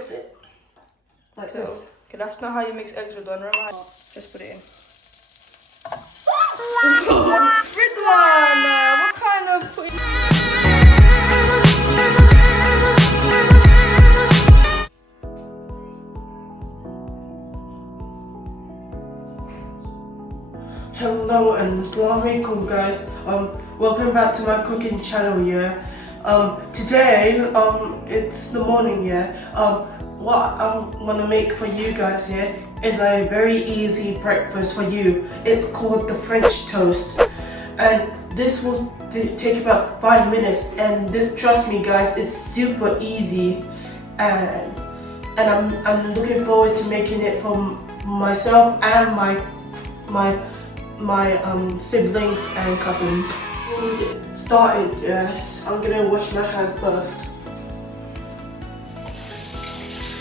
mix it like this. Okay, that's not how you mix eggs, Ridwan. Remember how? Just put it in. Ridwan, what kind of putting? Hello and Assalamu alaikum guys. Welcome back to my cooking channel. Today it's the morning. What I'm gonna make for you guys here is a very easy breakfast for you. It's called the French toast, and this will take about 5 minutes. And this, trust me guys, it's super easy, and I'm looking forward to making it for myself and my siblings and cousins. Before we get started, I'm gonna wash my hand first.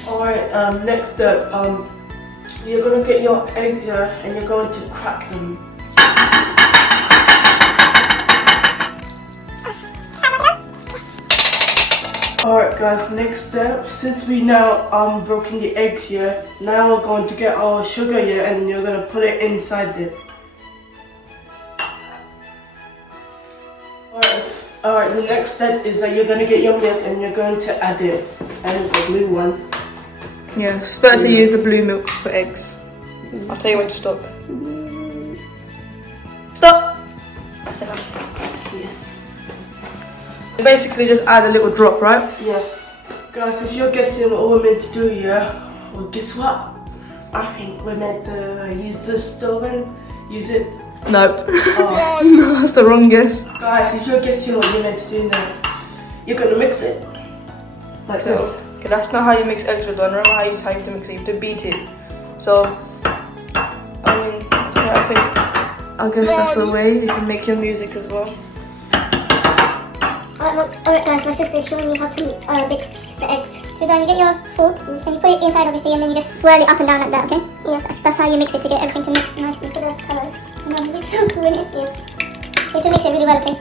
Alright, next step, you're gonna get your eggs and you're going to crack them. Alright guys, next step, since we now broken the eggs here, now we're going to get our sugar here and you're gonna put it inside it. Alright, the next step is that you're going to get your milk and you're going to add it. And it's a blue one. Yeah, it's better to use the blue milk for eggs. I'll tell you when to stop. Stop! That's enough. Yes. Basically just add a little drop, right? Yeah. Guys, if you're guessing what we're meant to do here, well guess what? I think we're meant to use the stove and use it. Nope. No, that's the wrong guess. Guys, if you're guessing what you're meant to do next, you're gonna mix it like this. Okay, that's not how you mix eggs, Ridwan. Remember how you have to mix it. You have to beat it. So, I guess that's the way you can make your music as well. My sister is showing me how to mix the eggs. So then you get your fork and you put it inside, obviously, and then you just swirl it up and down like that, okay? Yeah, that's how you mix it to get everything to mix nicely for the colours. And then you mix it in it, yeah. You have to mix it really well, okay?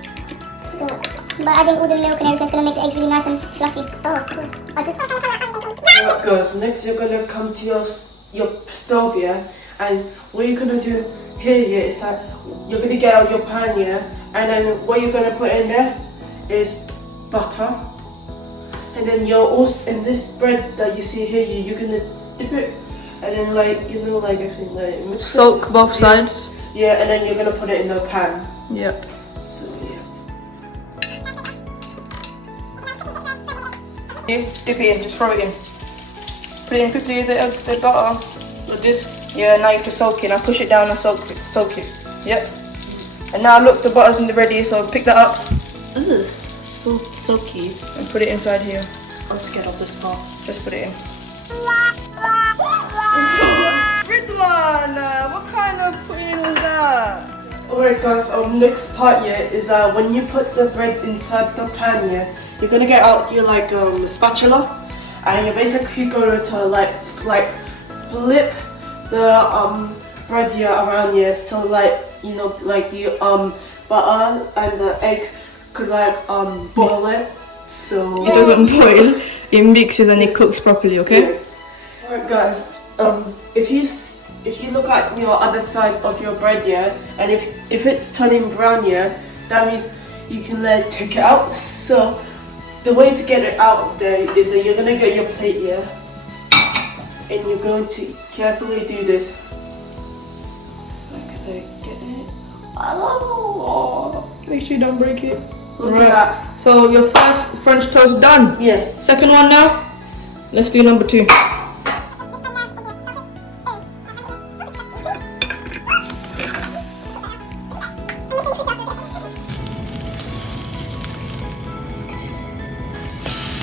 But adding all the milk and everything's going to make the eggs really nice and fluffy. Oh, cool. Alright guys, next you're gonna come to your stove here, and what you're gonna do here is that you're gonna get out your pan here, and then what you're gonna put in there is butter, and then you're also in this bread that you see here, you're gonna dip it, and then everything mix Soak it. both sides. Yeah, and then you're gonna put it in the pan. Yep. So yeah. Dip it in, just throw it in. Put it in quickly, the butter. Like this? Yeah, now you have to soak it. Now push it down and soak it. Yep. And now look, the butter's ready, so pick that up. Ugh, so soaky. And put it inside here. I'm scared of this part. Just put it in. Ridwan, what kind of pudding was that? Alright guys, next part here is when you put the bread inside the pan here, you're gonna get out your spatula, and you're basically going to flip the bread here around here, so the butter and the egg could boil it. So it doesn't boil, it mixes and it cooks properly, okay? Yes. Alright guys, if you look at your other side of your bread here, and if it's turning brown here, that means you can take it out. So the way to get it out of there is that you're gonna get your plate here, and you're going to carefully do this. Get it? Oh, Make sure you don't break it. look at that. So your first French toast done. Yes. Second one now. Let's do number 2.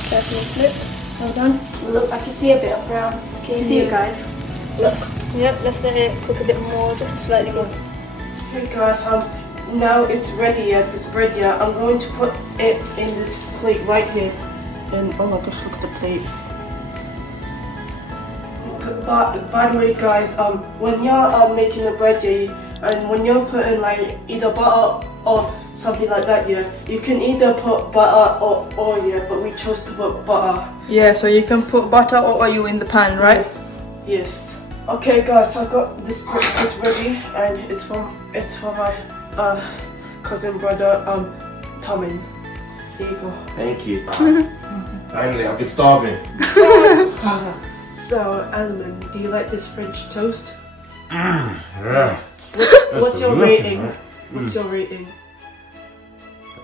Carefully flip. Well done. Look, I can see a bit of brown. Can you see it, guys? Look. Yep, let's let it cook a bit more, just slightly more. Okay guys, now it's ready at this bread here. I'm going to put it in this plate right here. And oh my gosh, look at the plate. By the way guys, when you're making the bread here, And when you're putting like either butter or something like that, yeah, you can either put butter or oil, yeah, but we chose to put butter. Yeah, so you can put butter or oil in the pan, right? Yes. Okay, guys, I got this breakfast ready, and it's for my cousin brother Tommy. Here you go. Thank you. Finally, I've been starving. So, Alan, do you like this French toast? Yeah. What's your rating? What's your rating?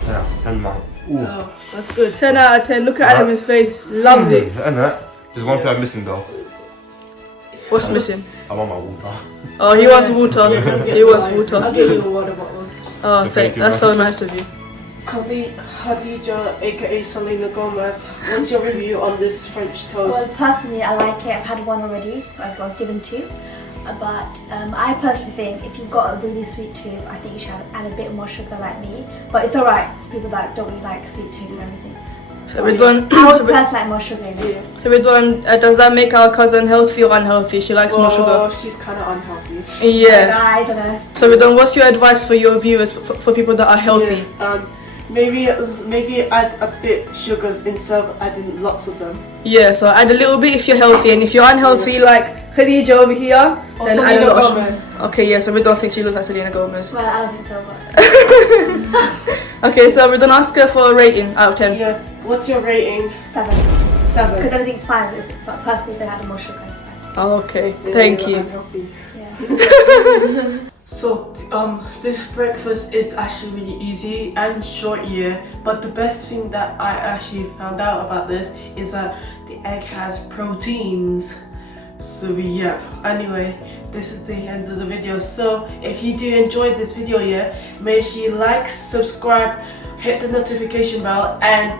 Yeah, 10 man. Ooh. Oh, that's good. 10 out of 10. Look at Adam's face. Loves it. And that. There's one thing I'm missing though. What's missing? I want my water. Oh, he wants water. He wants I'll water. get you a water bottle. Oh, Thank you, that's man. so nice of you. Khadija, aka Selena Gomez, what's your review on this French Well, toast? personally, I like it. I've had one already. I was given 2. But I personally think if you've got a really sweet tooth, I think you should add a bit more sugar like me. But it's alright for people that don't really like sweet tooth and everything. So Ridwan, I would personally like more sugar in it. Yeah. so Ridwan, does that make our cousin healthy or unhealthy? She likes more sugar. Well, she's kind of unhealthy. Yeah. Guys, I know. So Ridwan, what's your advice for your viewers, for people that are healthy? Yeah, maybe add a bit sugars instead of adding lots of them. Yeah, so add a little bit if you're healthy, and if you're unhealthy, like Khadija over here, Or then add a Selena lot of Gomez. sugar. Okay, yeah, so we don't think she looks like Selena Gomez. Well, I don't think so, but Okay, so we don't ask her for a rating out of 10. Yeah. What's your rating? 7. Because 7. everything's fine. But personally, if I had more sugar, it's fine. Oh, okay, Yeah, thank you're you. unhealthy. Yeah. So this breakfast is actually really easy and short, yeah. But the best thing that I actually found out about this is that the egg has proteins. So yeah. Anyway, this is the end of the video. So if you do enjoy this video, yeah, make sure you like, subscribe, hit the notification bell, and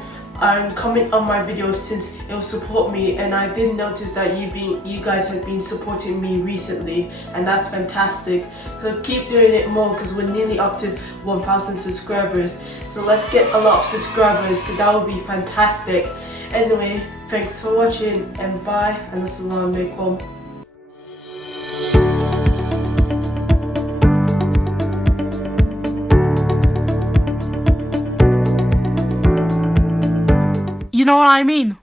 comment on my videos since it will support me. And I did notice that you guys have been supporting me recently, and that's fantastic. So keep doing it more because we're nearly up to 1,000 subscribers. So let's get a lot of subscribers because that would be fantastic. Anyway, thanks for watching and bye and assalamu alaikum. You know what I mean?